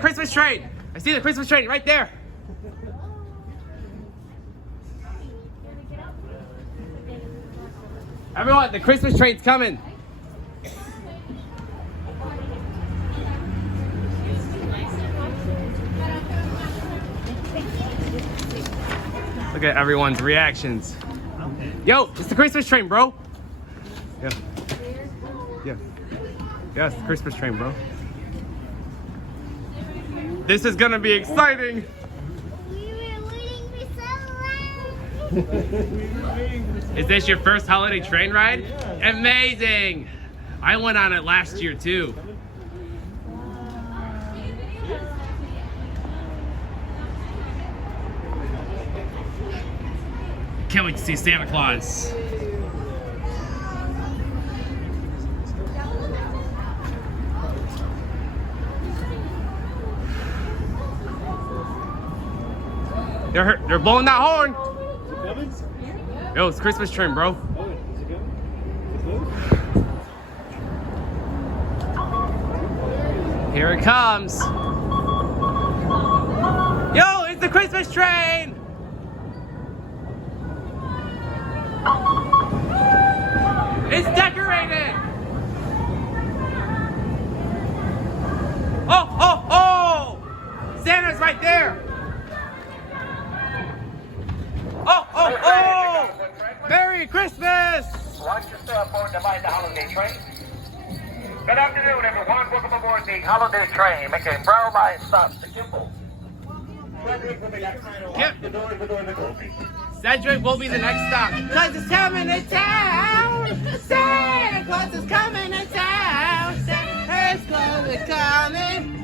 Christmas train. I see the Christmas train right there. Everyone, the Christmas train's coming. Look at everyone's reactions. Yo, it's the Christmas train, bro. Yeah. Yeah. Yes, Christmas train, bro. This is gonna be exciting. We were waiting for so long. Is this your first holiday train ride? Amazing! I went on it last year too. Can't wait to see Santa Claus. They're blowing that horn. Yo, it's Christmas train, bro. Here it comes. Yo, it's the Christmas train. It's decorated. Oh, oh, oh! Santa's right there. Oh, oh, oh! Merry Christmas! Watch yourself on the holiday train. Good afternoon, everyone. Welcome aboard the holiday train, making brown line stops to Kimball. Cedric will be the next stop. Cause it's coming to town. Santa Claus is coming to town. Santa Claus is coming.